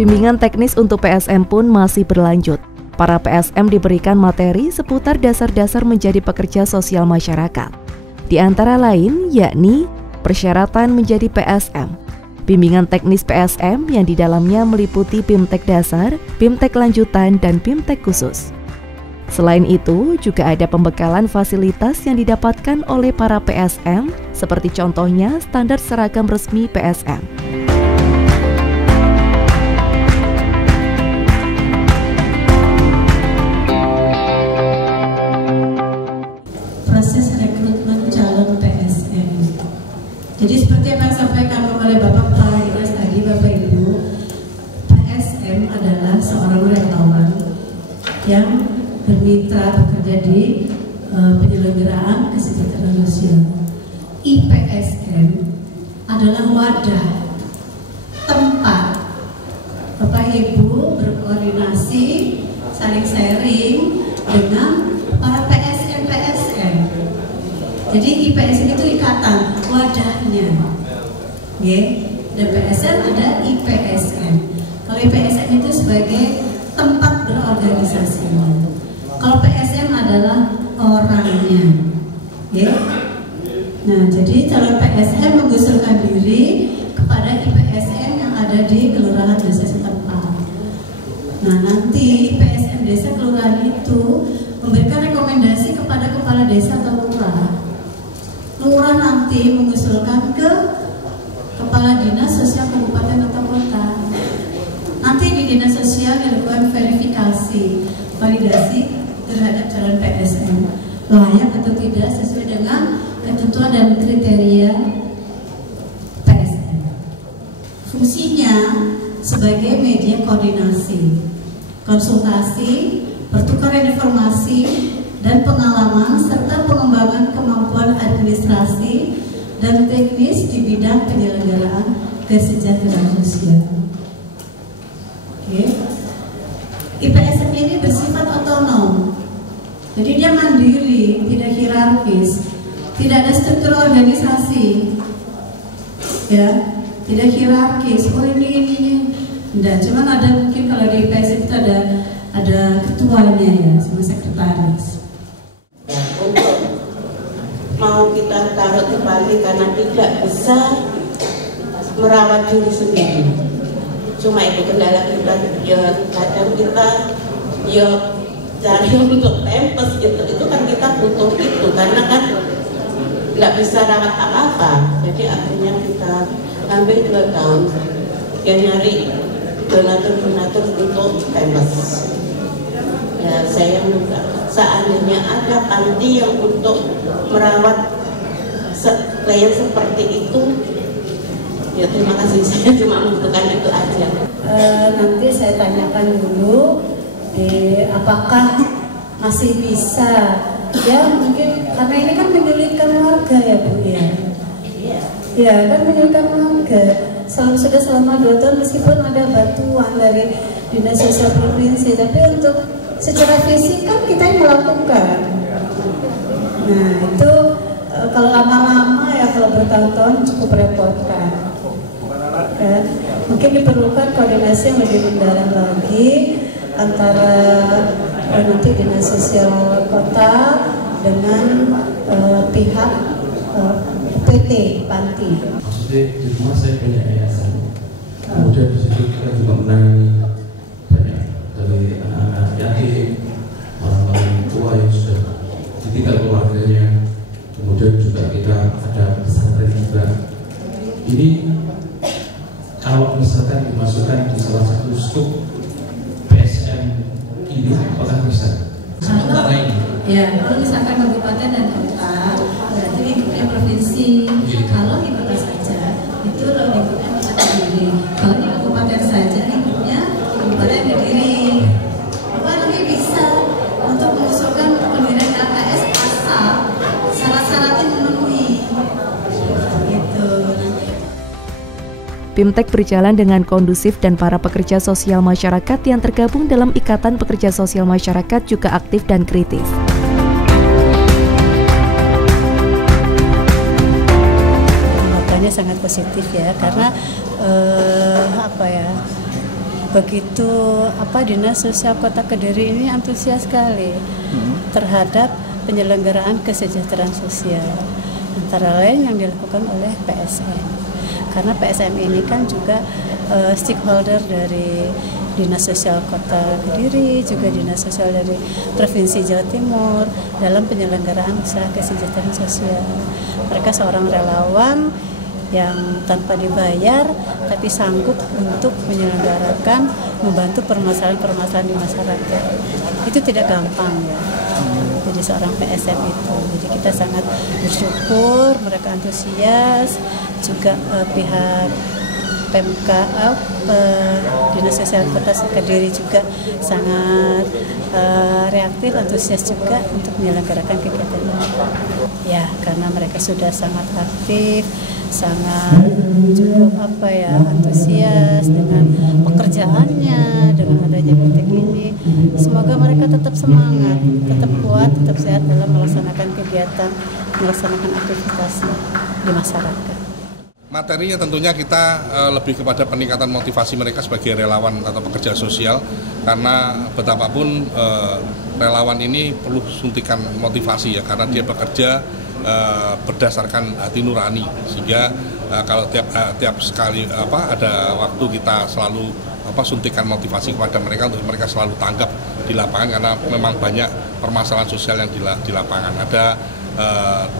Bimbingan teknis untuk PSM pun masih berlanjut. Para PSM diberikan materi seputar dasar-dasar menjadi pekerja sosial masyarakat. Di antara lain yakni persyaratan menjadi PSM, bimbingan teknis PSM yang di dalamnya meliputi BIMTEK dasar, BIMTEK lanjutan, dan BIMTEK khusus. Selain itu, juga ada pembekalan fasilitas yang didapatkan oleh para PSM, seperti contohnya standar seragam resmi PSM. Proses rekrutmen calon PSM. Jadi seperti yang disampaikan oleh Bapak Inas tadi, Bapak Ibu, PSM adalah seorang relawan yang bermitra bekerja di penyelenggaraan kesejahteraan sosial. IPSM adalah wadah, tempat Bapak Ibu berkoordinasi, saling sharing dengan para PSM. Jadi IPSM itu ikatan, wadahnya. Dan PSM ada IPSM. Kalau IPSM itu sebagai tempat berorganisasi. Kalau PSM adalah orangnya. Nah, jadi calon PSM mengusulkan diri kepada IPSM yang ada di kelurahan desa setempat. Nah, nanti IPSM desa kelurahan itu memberikan rekomendasi kepada kepala desa atau lurah. Lurah nanti mengusulkan ke kepala dinas sosial kabupaten atau kota. Nanti di dinas sosial dilakukan verifikasi, validasi terhadap calon PSM layak atau tidak sesuai dengan ketentuan dan kriteria PSM. Fungsinya sebagai media koordinasi, konsultasi, pertukaran informasi dan pengalaman serta pengembangan kemampuan administrasi dan teknis di bidang penyelenggaraan kesejahteraan sosial. IPSM ini bersifat otonom, jadi dia mandiri, tidak hierarkis, tidak ada struktur organisasi, tidak hierarkis. Oh ini, enggak. Cuman ada mungkin kalau di IPSM itu ada ketuanya ya, sama sekretaris. Untuk mau kita taruh kembali karena tidak bisa merawat diri sendiri. Cuma itu kendala kita, ya kadang kita ya cari untuk tempes gitu, itu kan kita butuh itu karena kan nggak bisa rawat apa-apa. Jadi akhirnya kita hampir 2 tahun ya nyari donatur untuk tempes. Ya saya minta seandainya ada panti yang untuk merawat klien seperti itu, ya terima kasih, saya cuma membutuhkan itu aja. Nanti saya tanyakan dulu apakah masih bisa, ya mungkin karena ini kan menyulitkan warga ya Bu ya. Ya kan menyulitkan warga. Sudah selama 2 tahun meskipun ada bantuan dari Dinas Sosial Provinsi, tapi untuk secara fisik kan kita yang melakukan. Nah itu kalau lama-lama ya, kalau bertahun-tahun cukup repotkan. Mungkin diperlukan koordinasi yang lebih mendalam lagi antara nanti Dinas Sosial Kota dengan pihak PT Panti. Maksudnya di rumah saya punya yayasan, kemudian di situ kita juga menangani banyak dari anak-anak yatim, orang-orang tua yang sudah ditinggal keluarganya, kemudian juga kita ada pesantren juga. Ini kalau misalkan dimasukkan di salah satu skup PSM ini, apakah bisa? Sementara ini? Ya, kalau misalkan kabupaten dan kota, berarti lingkupnya provinsi. Kalau di kota saja, itu lingkupnya kota sendiri. Kalau di kabupaten saja, lingkupnya kabupaten sendiri. Bapak nanti bisa untuk mengusulkan pendirian LKS asal syarat-syaratnya memenuhi. Gitu. BIMTEK berjalan dengan kondusif dan para pekerja sosial masyarakat yang tergabung dalam Ikatan Pekerja Sosial Masyarakat juga aktif dan kritis. Sangat positif ya, karena begitu Dinas Sosial Kota Kediri ini antusias sekali terhadap penyelenggaraan kesejahteraan sosial, antara lain yang dilakukan oleh PSM. Karena PSM ini kan juga stakeholder dari Dinas Sosial Kota Kediri, juga Dinas Sosial dari Provinsi Jawa Timur dalam penyelenggaraan usaha kesejahteraan sosial. Mereka seorang relawan yang tanpa dibayar tapi sanggup untuk menyelenggarakan, membantu permasalahan-permasalahan di masyarakat. Itu tidak gampang ya. Jadi seorang PSM itu. Jadi kita sangat bersyukur, mereka antusias, juga pihak PMK Dinas Sosial Kota Kediri juga sangat reaktif, antusias juga untuk menyelenggarakan kegiatan ini. Ya, karena mereka sudah sangat aktif, sangat cukup antusias dengan pekerjaannya, dengan adanya BIMTEK ini. Semoga mereka tetap semangat, tetap kuat, tetap sehat dalam melaksanakan kegiatan, melaksanakan aktivitasnya di masyarakat. Materinya tentunya kita lebih kepada peningkatan motivasi mereka sebagai relawan atau pekerja sosial, karena betapapun relawan ini perlu suntikan motivasi ya, karena dia bekerja berdasarkan hati nurani, sehingga kalau tiap sekali ada waktu kita selalu suntikan motivasi kepada mereka untuk mereka selalu tanggap di lapangan, karena memang banyak permasalahan sosial yang di lapangan. Ada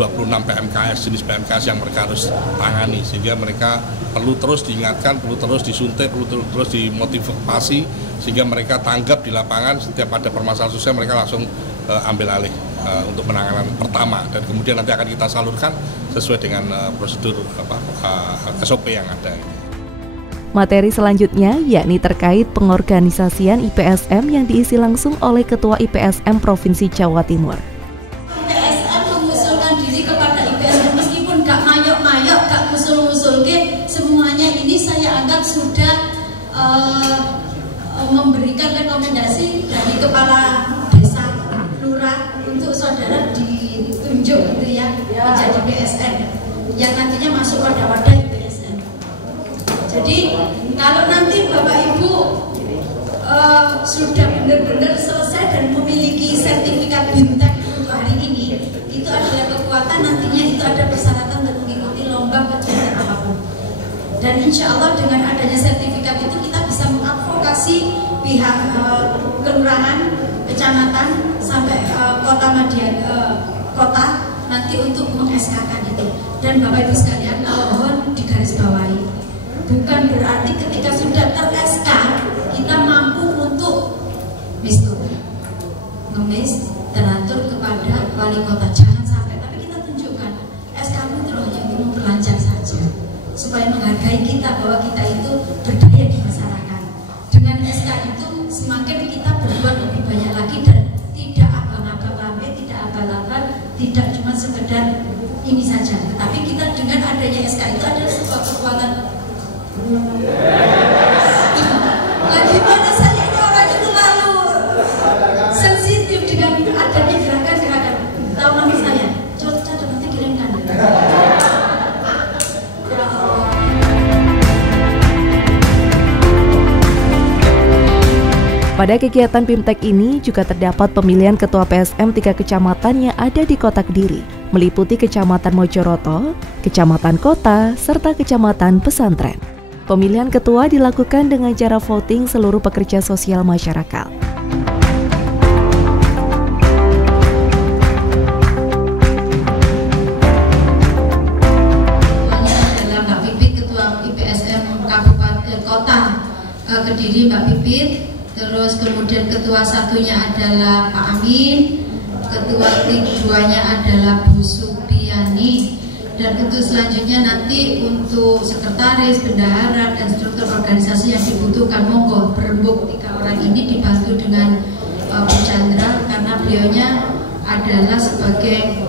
26 PMKS, jenis PMKS yang mereka harus tangani, sehingga mereka perlu terus diingatkan, perlu terus disuntik, perlu terus dimotivasi, sehingga mereka tanggap di lapangan. Setiap ada permasalahan sosial mereka langsung ambil alih untuk penanganan pertama, dan kemudian nanti akan kita salurkan sesuai dengan prosedur SOP yang ada. Materi selanjutnya yakni terkait pengorganisasian IPSM yang diisi langsung oleh Ketua IPSM Provinsi Jawa Timur. IPSM mengusulkan diri kepada IPSM meskipun gak mayok-mayok, gak ngusul-ngusul, semuanya ini saya anggap sudah memberikan rekomendasi dari kepala desa, lurah, untuk saudara ditunjuk gitu ya menjadi PSM yang nantinya masuk wadah-wadah IPSM. Jadi kalau nanti Bapak Ibu sudah benar-benar selesai dan memiliki sertifikat BIMTEK untuk hari ini, itu adalah kekuatan, nantinya itu ada persyaratan untuk mengikuti lomba kegiatan apapun. Dan insya Allah dengan adanya sertifikat itu kita bisa mengadvokasi pihak kelurahan, kecamatan sampai kota kota nanti untuk meng-SK-kan itu. Dan Bapak Ibu sekalian, mohon digarisbawahi, bukan berarti ketika sudah ter-SK kita mampu untuk ngemis teratur kepada wali kota, jangan sampai. Tapi kita tunjukkan SK-mu itu hanya untuk memperlancar saja, supaya menghargai kita bahwa kita itu berdaya di masyarakat. Dengan SK itu semakin kita berbuat lebih banyak lagi dan tidak abang-abang rame, tidak abal-abal, tidak cuma sekedar ini saja. Tapi kita dengan adanya SK itu adalah sebuah kekuatan. Gimana saya ini orangnya terlalu sensitif dengan adanya gerakan-gerakan. Tahu nama saya? Coba nanti kirimkan. Pada kegiatan BIMTEK ini juga terdapat pemilihan Ketua PSM 3 kecamatan yang ada di Kota Kediri, meliputi Kecamatan Mojoroto, Kecamatan Kota, serta Kecamatan Pesantren. Pemilihan ketua dilakukan dengan cara voting seluruh pekerja sosial masyarakat. Adalah Mbak Pipit, Ketua IPSM Kabupaten Kota Kediri, Mbak Pipit. Terus kemudian ketua satunya adalah Pak Amin, ketua keduanya adalah Bu Supiani, dan untuk selanjutnya nanti untuk sekretaris, bendahara, dan struktur organisasi yang dibutuhkan, monggo berembuk 3 orang ini dibantu dengan Bu Chandra, karena beliaunya adalah sebagai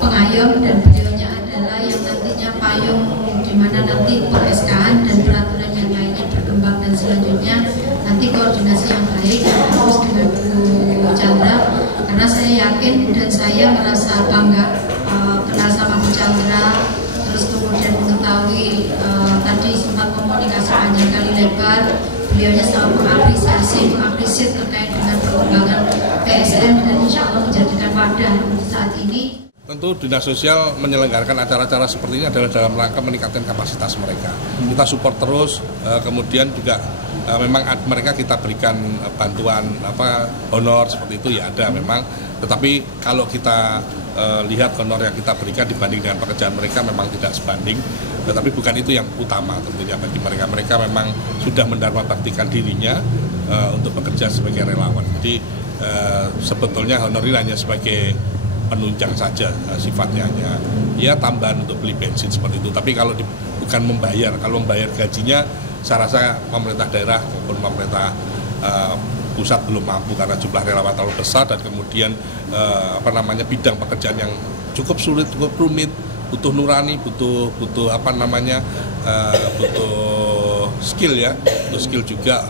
pengayom dan beliaunya adalah yang nantinya payung di mana nanti per-SK-an dan peraturan yang lainnya berkembang, dan selanjutnya nanti koordinasi yang baik yang bagus dengan Bu Chandra, karena saya yakin dan saya merasa bangga kenal sama Bu Chandra, terus kemudian mengetahui tadi sempat komunikasi panjang kali lebar. beliaunya selalu mengapresiasi terkait dengan perkembangan PSM dan insya Allah menjadikan wadah saat ini. Tentu Dinas Sosial menyelenggarakan acara-acara seperti ini adalah dalam rangka meningkatkan kapasitas mereka. Kita support terus, kemudian juga memang mereka kita berikan bantuan honor seperti itu ya ada memang. Tetapi kalau kita lihat honor yang kita berikan dibanding dengan pekerjaan mereka memang tidak sebanding. Tetapi bukan itu yang utama tentunya bagi mereka. Mereka memang sudah mendharma baktikan dirinya untuk bekerja sebagai relawan. Jadi sebetulnya honor ini hanya sebagai penunjang saja, sifatnya hanya ya tambahan untuk beli bensin seperti itu. Tapi kalau bukan membayar, kalau membayar gajinya saya rasa pemerintah daerah maupun pemerintah pusat belum mampu karena jumlah relawan terlalu besar dan kemudian bidang pekerjaan yang cukup sulit, cukup rumit, butuh nurani, butuh butuh skill ya, butuh skill juga,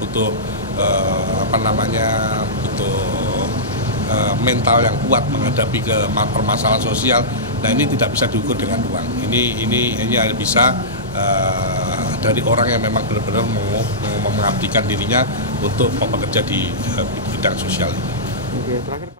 butuh mental yang kuat menghadapi ke permasalahan sosial. Nah ini tidak bisa diukur dengan uang. Ini hanya bisa dari orang yang memang benar-benar mau mengabdikan dirinya untuk bekerja di bidang sosial ini. Oke, terakhir.